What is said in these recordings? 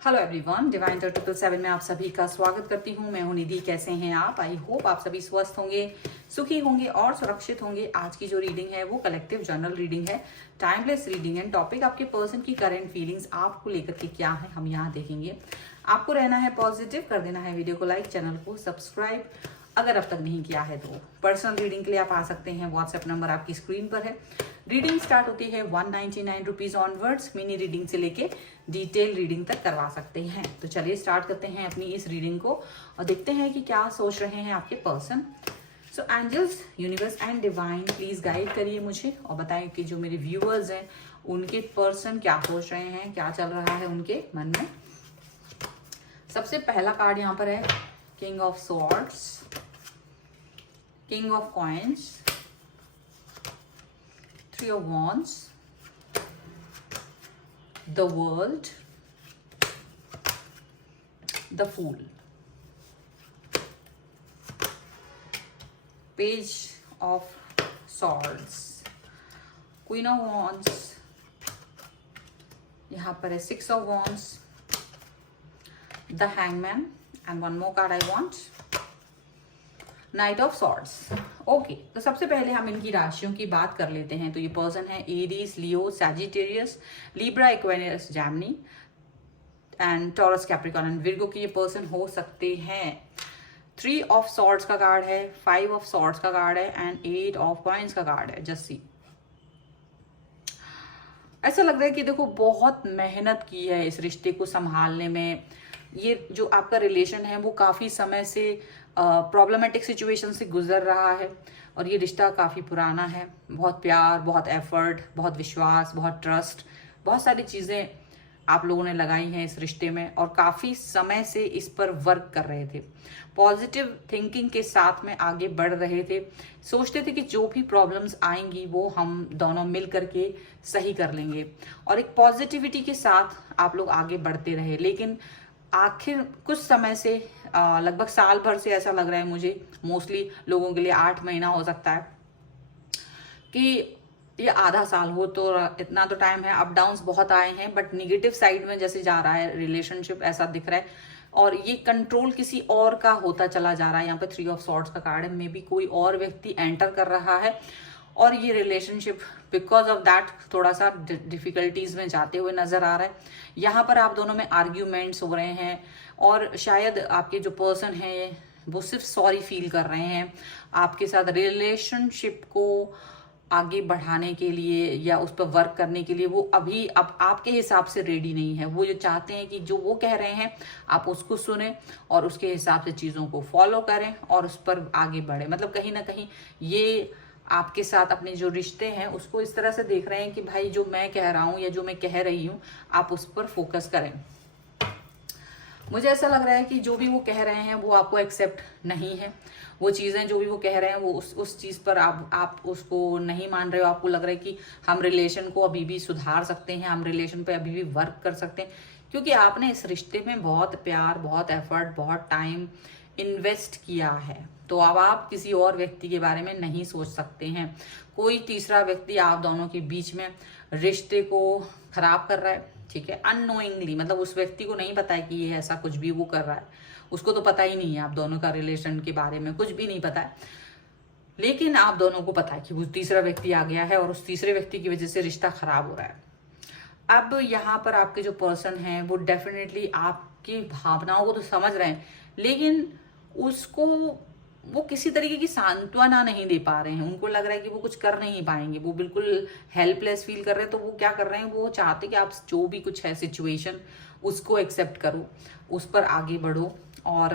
Hello everyone, divine 777 में आप सभी का स्वागत करती हूँ। मैं हूँ निधि। कैसे हैं आप? आई होप आप सभी स्वस्थ होंगे, सुखी होंगे और सुरक्षित होंगे। आज की जो रीडिंग है वो कलेक्टिव जर्नल रीडिंग है, टाइमलेस रीडिंग है। टॉपिक आपके पर्सन की करंट फीलिंग्स आपको लेकर के क्या है हम यहाँ देखेंगे। आपको रहना है पॉजिटिव, कर देना है वीडियो को लाइक, चैनल को सब्सक्राइब अगर अब तक नहीं किया है तो। पर्सनल रीडिंग के लिए आप आ सकते हैं, व्हाट्सएप नंबर आपकी स्क्रीन पर है। रीडिंग स्टार्ट होती है 199 रुपीज ऑनवर्ड्स। मिनी रीडिंग से लेके डिटेल रीडिंग तक करवा सकते हैं। तो चलिए स्टार्ट करते हैं अपनी इस रीडिंग को और देखते हैं कि क्या सोच रहे हैं आपके person. So angels, universe and divine, please guide करिए मुझे और बताएं कि जो मेरे व्यूअर्स हैं उनके पर्सन क्या सोच रहे हैं, क्या चल रहा है उनके मन में। सबसे पहला कार्ड यहाँ पर है king of swords, king of coins, three of wands, the world, the fool, page of swords, queen of wands, यहाँ पर है six of wands, the hangman, and one more card I want, night of swords. Okay, तो सबसे पहले हम इनकी राशियों की बात कर लेते हैं। तो ये पर्सन है Aries, Leo, Sagittarius, Libra, Aquarius, Jaimini and taurus, Capricorn and Virgo के ये पर्सन हो सकते हैं। थ्री ऑफ सॉर्ड्स का कार्ड है, फाइव ऑफ सॉर्ड्स का कार्ड है एंड एट ऑफ कॉइन्स का कार्ड है। जस्ट सी, ऐसा लग रहा है कि देखो बहुत मेहनत की है इस रिश्ते को संभालने में। ये जो आपका रिलेशन है वो काफ़ी समय से प्रॉब्लमेटिक सिचुएशन से गुजर रहा है और ये रिश्ता काफ़ी पुराना है। बहुत प्यार, बहुत एफर्ट, बहुत विश्वास, बहुत ट्रस्ट, बहुत सारी चीज़ें आप लोगों ने लगाई हैं इस रिश्ते में और काफ़ी समय से इस पर वर्क कर रहे थे। पॉजिटिव थिंकिंग के साथ में आगे बढ़ रहे थे। सोचते थे कि जो भी प्रॉब्लम्स आएंगी वो हम दोनों मिल करके सही कर लेंगे और एक पॉजिटिविटी के साथ आप लोग आगे बढ़ते रहे। लेकिन आखिर कुछ समय से लगभग साल भर से ऐसा लग रहा है मुझे, मोस्टली लोगों के लिए 8 महीना हो सकता है कि ये आधा साल हो, तो इतना तो टाइम है। अप डाउन्स बहुत आए हैं बट निगेटिव साइड में जैसे जा रहा है रिलेशनशिप, ऐसा दिख रहा है और ये कंट्रोल किसी और का होता चला जा रहा है। यहाँ पे थ्री ऑफ सॉर्ड्स का कार्ड है, मे बी कोई और व्यक्ति एंटर कर रहा है और ये रिलेशनशिप बिकॉज ऑफ दैट थोड़ा सा डिफिकल्टीज में जाते हुए नजर आ रहा है। यहाँ पर आप दोनों में आर्ग्यूमेंट्स हो रहे हैं और शायद आपके जो पर्सन है वो सिर्फ सॉरी फील कर रहे हैं आपके साथ रिलेशनशिप को आगे बढ़ाने के लिए या उस पर वर्क करने के लिए। वो अभी अब आपके हिसाब से रेडी नहीं है। वो जो चाहते हैं कि जो वो कह रहे हैं आप उसको सुने और उसके हिसाब से चीज़ों को फॉलो करें और उस पर आगे बढ़े। मतलब कहीं ना कहीं ये आपके साथ अपने जो रिश्ते हैं उसको इस तरह से देख रहे हैं कि भाई जो मैं कह रहा हूँ या जो मैं कह रही हूँ आप उस पर फोकस करें। मुझे ऐसा लग रहा है कि जो भी वो कह रहे हैं वो आपको एक्सेप्ट नहीं है। वो चीज़ें जो भी वो कह रहे हैं वो उस चीज़ पर आप उसको नहीं मान रहे हो। आपको लग रहा है कि हम रिलेशन को अभी भी सुधार सकते हैं, हम रिलेशन पे अभी भी वर्क कर सकते हैं, क्योंकि आपने इस रिश्ते में बहुत प्यार, बहुत एफर्ट, बहुत टाइम इन्वेस्ट किया है। तो अब आप किसी और व्यक्ति के बारे में नहीं सोच सकते हैं। कोई तीसरा व्यक्ति आप दोनों के बीच में रिश्ते को खराब कर रहा है, ठीक है, अननोइंगली। मतलब उस व्यक्ति को नहीं पता है कि ये ऐसा कुछ भी वो कर रहा है, उसको तो पता ही नहीं है आप दोनों का रिलेशन के बारे में कुछ भी नहीं पता है। लेकिन आप दोनों को पता है कि वो तीसरा व्यक्ति आ गया है और उस तीसरे व्यक्ति की वजह से रिश्ता खराब हो रहा है। अब यहाँ पर आपके जो पर्सन हैं वो डेफिनेटली आपकी भावनाओं को तो समझ रहे हैं, लेकिन उसको वो किसी तरीके की सांत्वना नहीं दे पा रहे हैं। उनको लग रहा है कि वो कुछ कर नहीं पाएंगे, वो बिल्कुल हेल्पलेस फील कर रहे हैं। तो वो क्या कर रहे हैं, वो चाहते हैं कि आप जो भी कुछ है सिचुएशन उसको एक्सेप्ट करो, उस पर आगे बढ़ो और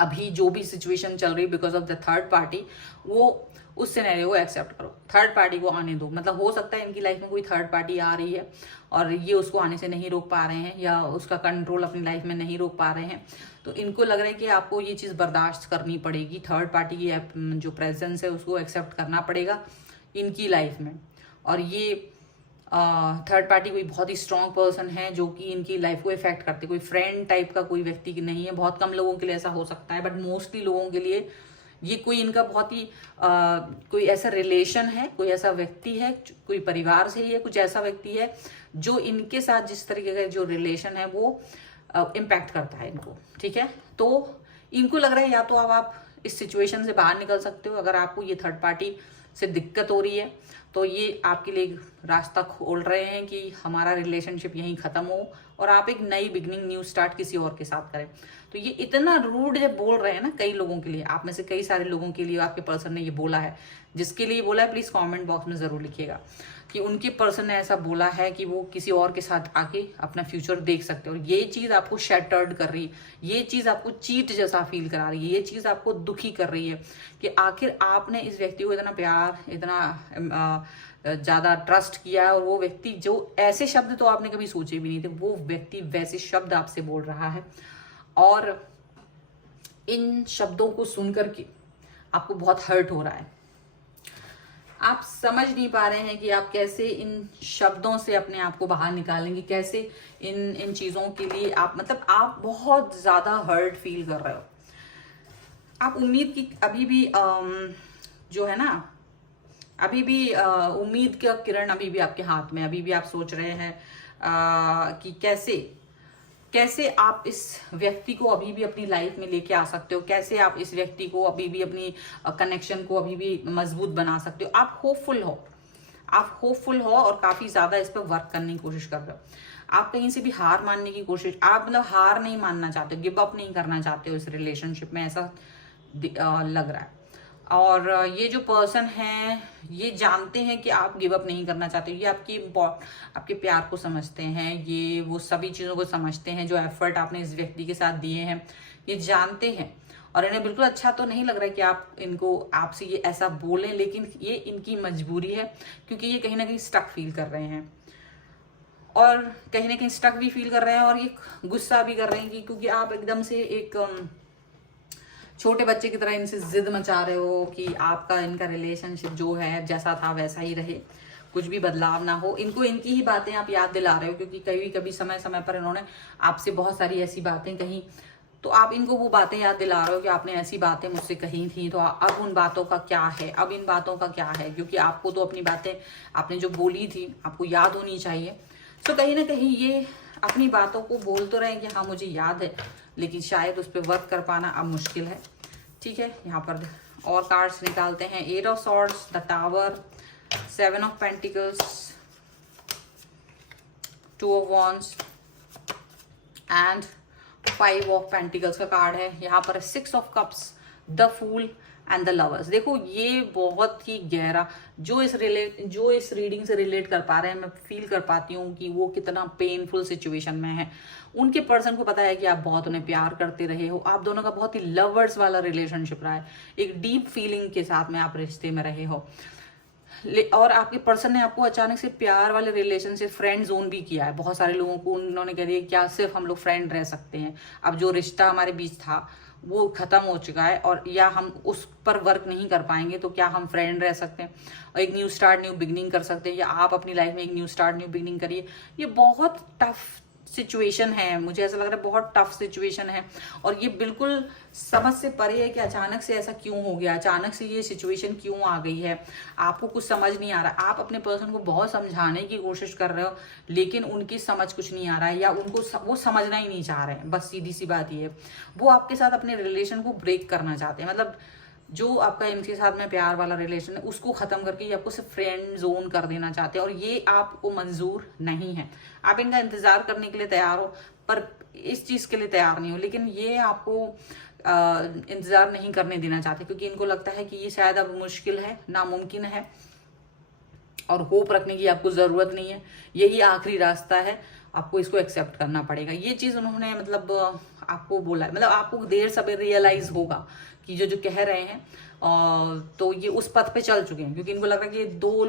अभी जो भी सिचुएशन चल रही because of the third party, वो उस सिनेरियो को एक्सेप्ट करो, थर्ड पार्टी को आने दो। मतलब हो सकता है इनकी लाइफ में कोई थर्ड पार्टी आ रही है और ये उसको आने से नहीं रोक पा रहे हैं या उसका कंट्रोल अपनी लाइफ में नहीं रोक पा रहे हैं। तो इनको लग रहा है कि आपको ये चीज़ बर्दाश्त करनी पड़ेगी, थर्ड पार्टी की जो प्रेजेंस है उसको एक्सेप्ट करना पड़ेगा इनकी लाइफ में। और ये थर्ड पार्टी कोई बहुत ही स्ट्रॉन्ग पर्सन है जो कि इनकी लाइफ को इफेक्ट करते, कोई फ्रेंड टाइप का कोई व्यक्ति नहीं है। बहुत कम लोगों के लिए ऐसा हो सकता है बट मोस्टली लोगों के लिए ये कोई इनका बहुत ही कोई ऐसा रिलेशन है, कोई ऐसा व्यक्ति है, कोई परिवार से ही है, कुछ ऐसा व्यक्ति है जो इनके साथ जिस तरीके का जो रिलेशन है वो इम्पैक्ट करता है इनको, ठीक है। तो इनको लग रहा है या तो अब आप इस सिचुएशन से बाहर निकल सकते हो, अगर आपको ये थर्ड पार्टी से दिक्कत हो रही है तो ये आपके लिए एक रास्ता खोल रहे हैं कि हमारा रिलेशनशिप यहीं खत्म हो और आप एक नई बिगनिंग, न्यू स्टार्ट किसी और के साथ करें। तो ये इतना रूड जब बोल रहे हैं ना कई लोगों के लिए, आप में से कई सारे लोगों के लिए आपके पर्सन ने ये बोला है, जिसके लिए बोला है प्लीज कमेंट बॉक्स में जरूर लिखिएगा कि उनके पर्सन ने ऐसा बोला है कि वो किसी और के साथ आके अपना फ्यूचर देख सकते हो। ये चीज आपको शैटर्ड कर रही है, ये चीज आपको चीट जैसा फील करा रही है, ये चीज आपको दुखी कर रही है कि आखिर आपने इस व्यक्ति को इतना प्यार, इतना ज्यादा ट्रस्ट किया और वो व्यक्ति जो ऐसे शब्द तो आपने कभी सोचे भी नहीं थे, वो व्यक्ति वैसे शब्द आपसे बोल रहा है और इन शब्दों को सुनकर के आपको बहुत हर्ट हो रहा है। आप समझ नहीं पा रहे हैं कि आप कैसे इन शब्दों से अपने आप को बाहर निकालेंगे, कैसे इन चीजों के लिए आप बहुत ज्यादा हर्ट फील कर रहे हो। आप उम्मीद की अभी भी जो है ना, अभी भी उम्मीद का किरण अभी भी आपके हाथ में, अभी भी आप सोच रहे हैं कि कैसे आप इस व्यक्ति को अभी भी अपनी लाइफ में लेके आ सकते हो, कैसे आप इस व्यक्ति को अभी भी अपनी कनेक्शन को अभी भी मजबूत बना सकते हो। आप होपफुल हो और काफी ज्यादा इस पर वर्क करने की कोशिश कर रहे हो। आप कहीं से भी हार मानने की कोशिश, आप हार नहीं मानना चाहते, गिव अप नहीं करना चाहते हो इस रिलेशनशिप में, ऐसा लग रहा है। और ये जो पर्सन है ये जानते हैं कि आप गिव अप नहीं करना चाहते, ये आपके प्यार को समझते हैं, ये वो सभी चीज़ों को समझते हैं जो एफर्ट आपने इस व्यक्ति के साथ दिए हैं, ये जानते हैं। और इन्हें बिल्कुल अच्छा तो नहीं लग रहा है कि आप इनको आपसे ये ऐसा बोलें, लेकिन ये इनकी मजबूरी है क्योंकि ये कहीं ना कहीं स्टक फील कर रहे हैं और कहीं ना कहीं स्टक भी फील कर रहे हैं और ये गुस्सा भी कर रहे हैं क्योंकि आप एकदम से एक छोटे बच्चे की तरह इनसे जिद मचा रहे हो कि आपका इनका रिलेशनशिप जो है जैसा था वैसा ही रहे, कुछ भी बदलाव ना हो। इनको इनकी ही बातें आप याद दिला रहे हो क्योंकि कभी समय समय पर इन्होंने आपसे बहुत सारी ऐसी बातें कही, तो आप इनको वो बातें याद दिला रहे हो कि आपने ऐसी बातें मुझसे कही थी, तो अब उन बातों का क्या है, अब इन बातों का क्या है, क्योंकि आपको तो अपनी बातें आपने जो बोली थी आपको याद होनी चाहिए। तो कहीं ना कहीं ये अपनी बातों को बोल तो रहे हैं कि हाँ मुझे याद है, लेकिन शायद उस पर वर्क कर पाना अब मुश्किल है, ठीक है। यहाँ पर और कार्ड्स निकालते हैं, 8 of swords, the tower, 7 of pentacles, 2 of wands and 5 of pentacles का कार्ड है। यहाँ पर 6 of cups, the fool and the lovers. देखो ये बहुत ही गहरा जो इस रीडिंग से रिलेट कर पा रहे हैं, मैं फील कर पाती हूँ कि वो कितना पेनफुल सिचुएशन में है। उनके पर्सन को पता है कि आप बहुत उन्हें प्यार करते रहे हो, आप दोनों का बहुत ही लवर्स वाला रिलेशनशिप रहा है, एक डीप फीलिंग के साथ में आप रिश्ते में रहे हो। और आपके पर्सन ने आपको अचानक से प्यार वाले रिलेशन से फ्रेंड जोन भी किया है। बहुत सारे लोगों को उन्होंने कह दिया क्या सिर्फ हम लोग फ्रेंड रह सकते हैं, अब जो रिश्ता हमारे बीच था वो खत्म हो चुका है और या हम उस पर वर्क नहीं कर पाएंगे, तो क्या हम फ्रेंड रह सकते हैं और एक न्यू स्टार्ट, न्यू बिगनिंग कर सकते हैं, या आप अपनी लाइफ में एक न्यू स्टार्ट, न्यू बिगनिंग करिए। ये बहुत टफ सिचुएशन है, मुझे ऐसा लग रहा है बहुत टफ सिचुएशन है और ये बिल्कुल समझ से परे है कि अचानक से ऐसा क्यों हो गया, अचानक से ये सिचुएशन क्यों आ गई है, आपको कुछ समझ नहीं आ रहा। आप अपने पर्सन को बहुत समझाने की कोशिश कर रहे हो लेकिन उनकी समझ कुछ नहीं आ रहा है या उनको वो समझना ही नहीं चाह रहे हैं। बस सीधी सी बात ये है, वो आपके साथ अपने रिलेशन को ब्रेक करना चाहते हैं, मतलब जो आपका इनके साथ में प्यार वाला रिलेशन है उसको खत्म करके ये आपको सिर्फ फ्रेंड जोन कर देना चाहते हैं और ये आपको मंजूर नहीं है। आप इनका इंतजार करने के लिए तैयार हो पर इस चीज के लिए तैयार नहीं हो, लेकिन ये आपको इंतजार नहीं करने देना चाहते क्योंकि इनको लगता है कि ये शायद अब मुश्किल है, नामुमकिन है और होप रखने की आपको जरूरत नहीं है, यही आखिरी रास्ता है, आपको इसको एक्सेप्ट करना पड़ेगा। ये चीज उन्होंने मतलब आपको बोला है, मतलब आपको देर सवेर रियलाइज होगा कि जो कह रहे हैं तो ये उस पथ पे चल चुके हैं क्योंकि इनको लग रहा है कि दो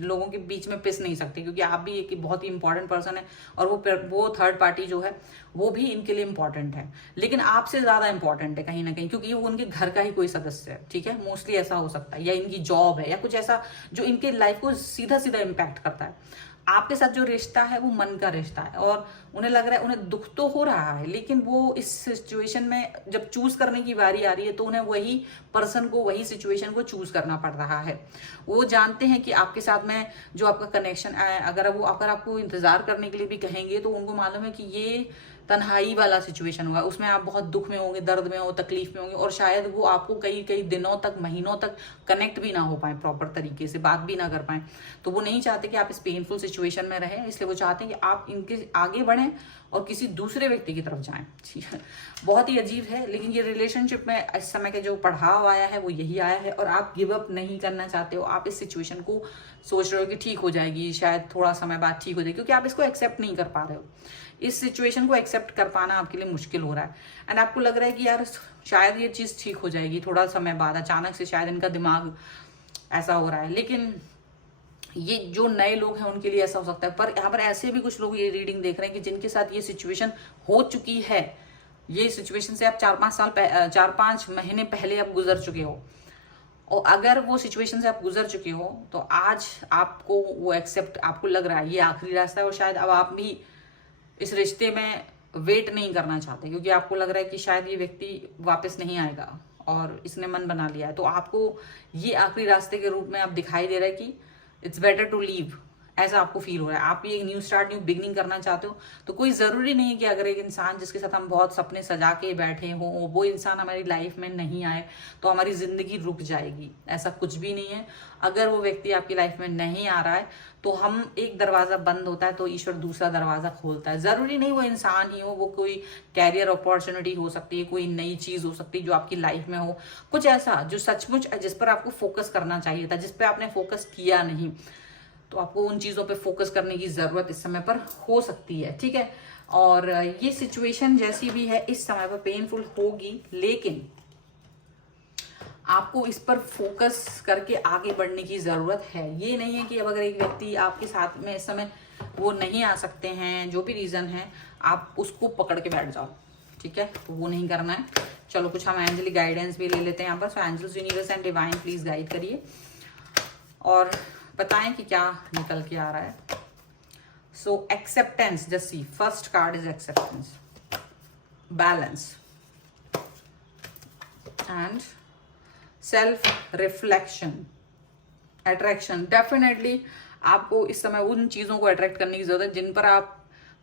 लोगों के बीच में पिस नहीं सकते क्योंकि आप भी एक बहुत ही इंपॉर्टेंट पर्सन है और वो थर्ड पार्टी जो है वो भी इनके लिए इंपॉर्टेंट है, लेकिन आपसे ज्यादा इंपॉर्टेंट है कहीं ना कहीं क्योंकि वो उनके घर का ही कोई सदस्य है, ठीक है। मोस्टली ऐसा हो सकता है या इनकी जॉब है या कुछ ऐसा जो इनके लाइफ को सीधा सीधा इम्पैक्ट करता है। आपके साथ जो रिश्ता है वो मन का रिश्ता है और उन्हें लग रहा है, उन्हें दुख तो हो रहा है, लेकिन वो इस सिचुएशन में जब चूज करने की बारी आ रही है तो उन्हें वही पर्सन को, वही सिचुएशन को चूज करना पड़ रहा है। वो जानते हैं कि आपके साथ में जो आपका कनेक्शन है, अगर आपको इंतजार करने के लिए भी कहेंगे तो उनको मालूम है कि ये तन्हाई वाला सिचुएशन होगा, उसमें आप बहुत दुख में होंगे, दर्द में हो, तकलीफ में होंगे, और शायद वो आपको कई कई दिनों तक, महीनों तक कनेक्ट भी ना हो पाए, प्रॉपर तरीके से बात भी ना कर पाए। तो वो नहीं चाहते कि आप इस पेनफुल सिचुएशन में रहें, इसलिए वो चाहते हैं कि आप इनके आगे बढ़ें और किसी दूसरे व्यक्ति की तरफ जाएं। ठीक है, बहुत ही अजीब है, लेकिन ये रिलेशनशिप में इस समय के जो पढ़ाव आया है वो यही आया है, और आप गिव अप नहीं करना चाहते हो। आप इस सिचुएशन को सोच रहे हो कि ठीक हो जाएगी, शायद थोड़ा समय बाद ठीक हो जाएगी, क्योंकि आप इसको एक्सेप्ट नहीं कर पा रहे हो। इस सिचुएशन को एक्सेप्ट कर पाना आपके लिए मुश्किल हो रहा है, एंड आपको लग रहा है कि यार शायद ये चीज़ ठीक हो जाएगी थोड़ा समय बाद, अचानक से शायद इनका दिमाग ऐसा हो रहा है। लेकिन ये जो नए लोग हैं उनके लिए ऐसा हो सकता है, पर यहाँ पर ऐसे भी कुछ लोग ये रीडिंग देख रहे हैं कि जिनके साथ ये सिचुएशन हो चुकी है। ये सिचुएशन से आप 4-5 महीने पहले आप गुजर चुके हो, और अगर वो सिचुएशन से आप गुजर चुके हो तो आज आपको वो एक्सेप्ट, आपको लग रहा है ये आखिरी रास्ता है, और शायद अब आप भी इस रिश्ते में वेट नहीं करना चाहते, क्योंकि आपको लग रहा है कि शायद ये व्यक्ति वापस नहीं आएगा और इसने मन बना लिया है। तो आपको ये आखिरी रास्ते के रूप में अब दिखाई दे रहा है कि इट्स बेटर टू लीव, ऐसा आपको फील हो रहा है। आप ये न्यू स्टार्ट, न्यू बिगनिंग करना चाहते हो। तो कोई ज़रूरी नहीं है कि अगर एक इंसान जिसके साथ हम बहुत सपने सजा के बैठे हों, वो इंसान हमारी लाइफ में नहीं आए तो हमारी ज़िंदगी रुक जाएगी, ऐसा कुछ भी नहीं है। अगर वो व्यक्ति आपकी लाइफ में नहीं आ रहा है तो हम, एक दरवाज़ा बंद होता है तो ईश्वर दूसरा दरवाज़ा खोलता है। ज़रूरी नहीं वो इंसान ही हो, वो कोई कैरियर अपॉर्चुनिटी हो सकती है, कोई नई चीज़ हो सकती है जो आपकी लाइफ में हो, कुछ ऐसा जो सचमुच जिस पर आपको फोकस करना चाहिए था, जिस पर आपने फोकस किया नहीं, तो आपको उन चीज़ों पे फोकस करने की ज़रूरत इस समय पर हो सकती है। ठीक है, और ये सिचुएशन जैसी भी है इस समय पर पेनफुल होगी, लेकिन आपको इस पर फोकस करके आगे बढ़ने की ज़रूरत है। ये नहीं है कि अब अगर एक व्यक्ति आपके साथ में इस समय वो नहीं आ सकते हैं, जो भी रीज़न है, आप उसको पकड़ के बैठ जाओ। ठीक है, तो वो नहीं करना है। चलो कुछ हम एंजलिक गाइडेंस भी ले लेते हैं यहाँ पर। So angels, universe and divine please guide करिए और बताएं कि क्या निकल के आ रहा है। So acceptance, just see, first card is acceptance, balance and self reflection, attraction. Definitely आपको इस समय उन चीज़ों को अट्रैक्ट करने की जरूरत है जिन पर आप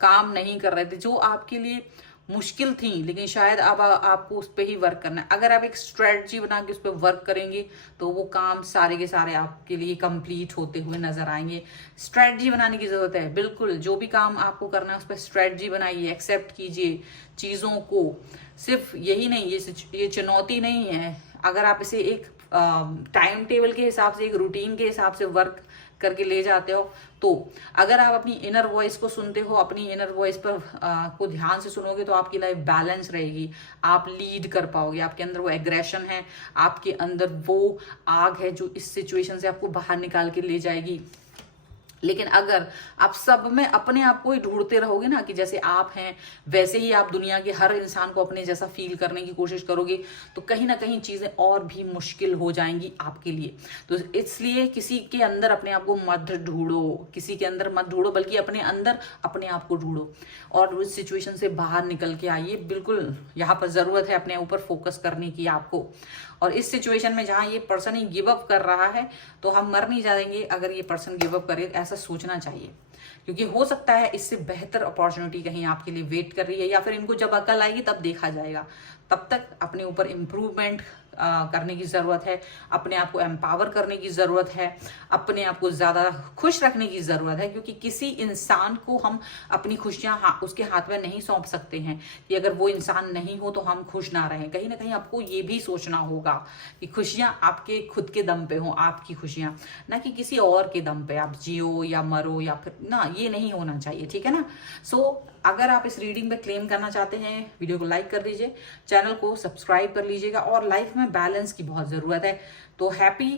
काम नहीं कर रहे थे, जो आपके लिए मुश्किल थी, लेकिन शायद अब आपको उस पर ही वर्क करना है। अगर आप एक स्ट्रेटजी बना के उस पर वर्क करेंगे तो वो काम सारे के सारे आपके लिए कंप्लीट होते हुए नजर आएंगे। स्ट्रेटजी बनाने की जरूरत है, बिल्कुल जो भी काम आपको करना है उस पर स्ट्रेटजी बनाइए, एक्सेप्ट कीजिए चीज़ों को। सिर्फ यही नहीं, ये चुनौती नहीं है। अगर आप इसे एक टाइम टेबल के हिसाब से, एक रूटीन के हिसाब से वर्क करके ले जाते हो, तो अगर आप अपनी इनर वॉइस को सुनते हो, अपनी इनर वॉइस पर को ध्यान से सुनोगे तो आपकी लाइफ बैलेंस रहेगी, आप लीड कर पाओगे। आपके अंदर वो एग्रेशन है, आपके अंदर वो आग है जो इस सिचुएशन से आपको बाहर निकाल के ले जाएगी। लेकिन अगर आप सब में अपने आप को ही ढूंढते रहोगे ना, कि जैसे आप हैं वैसे ही आप दुनिया के हर इंसान को अपने जैसा फील करने की कोशिश करोगे, तो कहीं ना कहीं चीज़ें और भी मुश्किल हो जाएंगी आपके लिए। तो इसलिए किसी के अंदर अपने आप को मत ढूंढो, किसी के अंदर मत ढूंढो, बल्कि अपने अंदर अपने आप को ढूंढो और उस सिचुएशन से बाहर निकल के आइए। बिल्कुल यहाँ पर ज़रूरत है अपने ऊपर फोकस करने की आपको। और इस सिचुएशन में जहाँ ये पर्सन ही गिव अप कर रहा है तो हम मर नहीं जाएंगे अगर ये पर्सन गिव अप करे, ऐसा सोचना चाहिए, क्योंकि हो सकता है इससे बेहतर अपॉर्चुनिटी कहीं आपके लिए वेट कर रही है, या फिर इनको जब अकल आएगी तब देखा जाएगा। तब तक अपने ऊपर इम्प्रूवमेंट करने की ज़रूरत है, अपने आप को एम्पावर करने की ज़रूरत है, अपने आप को ज़्यादा खुश रखने की ज़रूरत है, क्योंकि किसी इंसान को हम अपनी खुशियाँ उसके हाथ में नहीं सौंप सकते हैं कि अगर वो इंसान नहीं हो तो हम खुश ना रहें। कहीं ना कहीं आपको ये भी सोचना होगा कि खुशियाँ आपके खुद के दम पे हों, आपकी खुशियाँ, ना कि किसी और के दम पे आप जियो या मरो, या फिर ना, ये नहीं होना चाहिए। ठीक है ना। सो अगर आप इस रीडिंग में क्लेम करना चाहते हैं, वीडियो को लाइक कर दीजिए, चैनल को सब्सक्राइब कर लीजिएगा, और लाइफ में बैलेंस की बहुत ज़रूरत है तो हैप्पी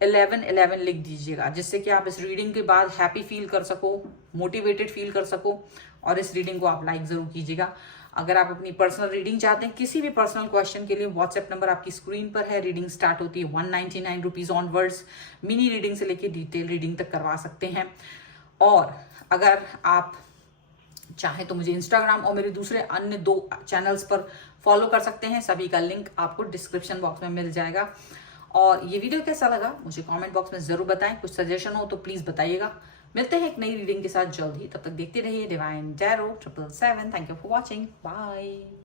11/11 लिख दीजिएगा, जिससे कि आप इस रीडिंग के बाद हैप्पी फील कर सको, मोटिवेटेड फील कर सको, और इस रीडिंग को आप लाइक ज़रूर कीजिएगा। अगर आप अपनी पर्सनल रीडिंग चाहते हैं, किसी भी पर्सनल क्वेश्चन के लिए व्हाट्सएप नंबर आपकी स्क्रीन पर है। रीडिंग स्टार्ट होती है 199 रुपीज़ ऑनवर्ड्स। मिनी रीडिंग से लेके डिटेल रीडिंग तक करवा सकते हैं। और अगर आप चाहे तो मुझे इंस्टाग्राम और मेरे दूसरे अन्य 2 चैनल्स पर फॉलो कर सकते हैं, सभी का लिंक आपको डिस्क्रिप्शन बॉक्स में मिल जाएगा। और ये वीडियो कैसा लगा मुझे कमेंट बॉक्स में जरूर बताएं, कुछ सजेशन हो तो प्लीज बताइएगा। मिलते हैं एक नई रीडिंग के साथ जल्द ही, तब तक देखते रहिए divine tarot 777। Thank you for watching, bye.